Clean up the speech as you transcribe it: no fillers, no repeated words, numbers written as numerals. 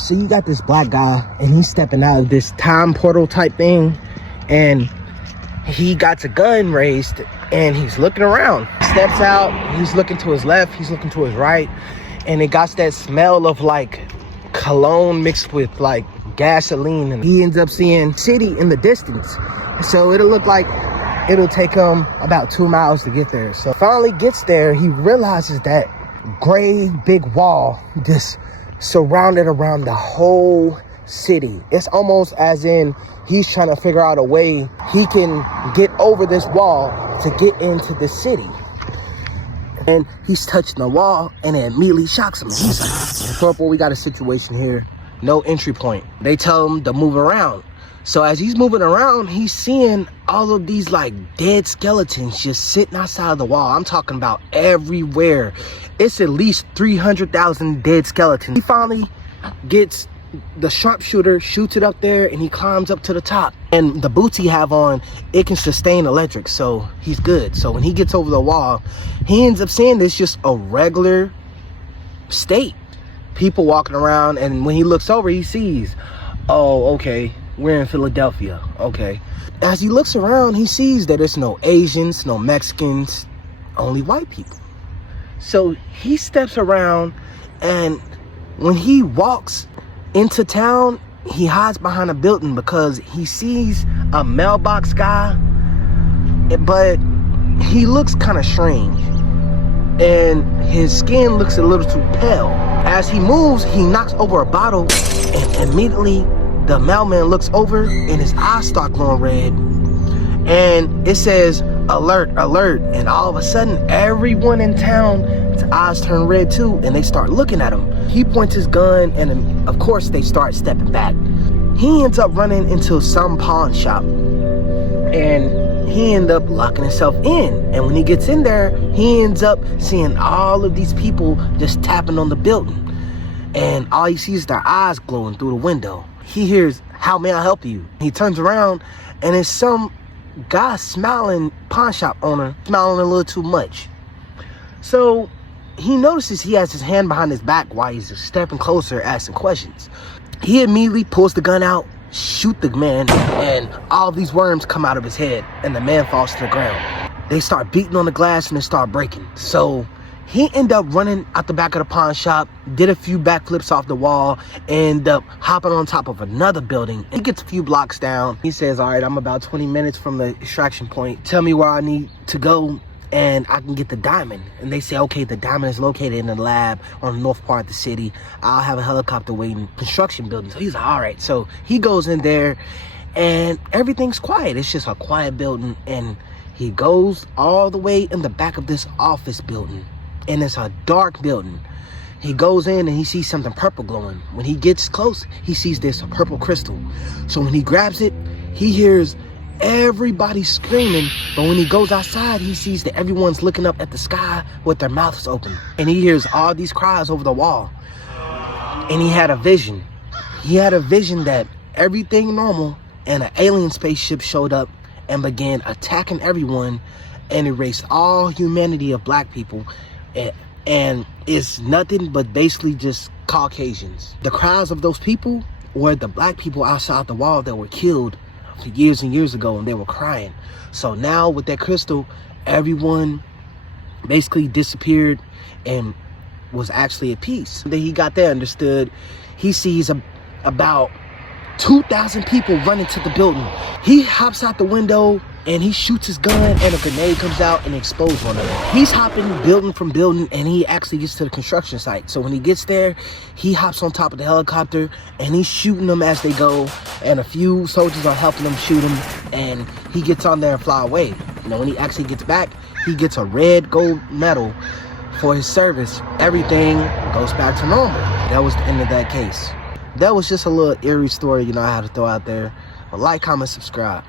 So you got this black guy, and he's stepping out of this time portal type thing, and he got a gun raised, and he's looking around. Steps out, he's looking to his left, he's looking to his right, and it got that smell of like cologne mixed with like gasoline, and he ends up seeing city in the distance. So it'll look like it'll take him about 2 miles to get there. So finally gets there, he realizes that gray big wall just surrounded around the whole city. It's almost as in he's trying to figure out a way he can get over this wall to get into the city. And he's touching the wall, and it immediately shocks him. He's like, Corporal, we got a situation here. No entry point. They tell him to move around. So as he's moving around, he's seeing all of these like dead skeletons just sitting outside of the wall. I'm talking about everywhere. It's at least 300,000 dead skeletons. He finally gets the sharpshooter, shoots it up there, and he climbs up to the top. And the boots he have on, it can sustain electric, so he's good. So when he gets over the wall, he ends up seeing this just a regular state. People walking around, and when he looks over, he sees, oh, okay, we're in Philadelphia. Okay. As he looks around, he sees that there's no Asians, no Mexicans, only white people. So he steps around, and when he walks into town, he hides behind a building because he sees a mailbox guy, but he looks kind of strange, and his skin looks a little too pale. As he moves, he knocks over a bottle, and immediately the mailman looks over, and his eyes start glowing red, and it says, alert, alert. And all of a sudden, everyone in town's eyes turn red too, and they start looking at him. He points his gun, and of course they start stepping back. He ends up running into some pawn shop, and he ends up locking himself in. And when he gets in there, he ends up seeing all of these people just tapping on the building, and all he sees is their eyes glowing through the window. He hears, how may I help you? He turns around, and it's some guy smiling, pawn shop owner, smiling a little too much. So he notices he has his hand behind his back while he's just stepping closer, asking questions. He immediately pulls the gun out, shoot the man, and all these worms come out of his head, and the man falls to the ground. They start beating on the glass, and they start breaking. So he ended up running out the back of the pawn shop, did a few backflips off the wall, and up hopping on top of another building. He gets a few blocks down. He says, all right, I'm about 20 minutes from the extraction point. Tell me where I need to go, and I can get the diamond. And they say, okay, the diamond is located in the lab on the north part of the city. I'll have a helicopter waiting, construction building. So he's like, all right. So he goes in there, and everything's quiet. It's just a quiet building, and he goes all the way in the back of this office building. And it's a dark building. He goes in, and he sees something purple glowing. When he gets close, he sees this purple crystal. So when he grabs it, he hears everybody screaming. But when he goes outside, he sees that everyone's looking up at the sky with their mouths open. And he hears all these cries over the wall. And he had a vision. He had a vision that everything normal, and an alien spaceship showed up and began attacking everyone and erased all humanity of black people. And it's nothing but basically just Caucasians. The cries of those people were the black people outside the wall that were killed years and years ago, and they were crying. So now with that crystal, everyone basically disappeared and was actually at peace. Then he got there, understood. He sees about 2,000 people running to the building. He hops out the window, and he shoots his gun, and a grenade comes out and explodes one of them. He's hopping building from building, and he actually gets to the construction site. So when he gets there, he hops on top of the helicopter, and he's shooting them as they go, and a few soldiers are helping him shoot him, and he gets on there and fly away. You know, when he actually gets back, he gets a red gold medal for his service. Everything goes back to normal. That was the end of that case. That was just a little eerie story, you know, I had to throw out there. But like, comment, subscribe.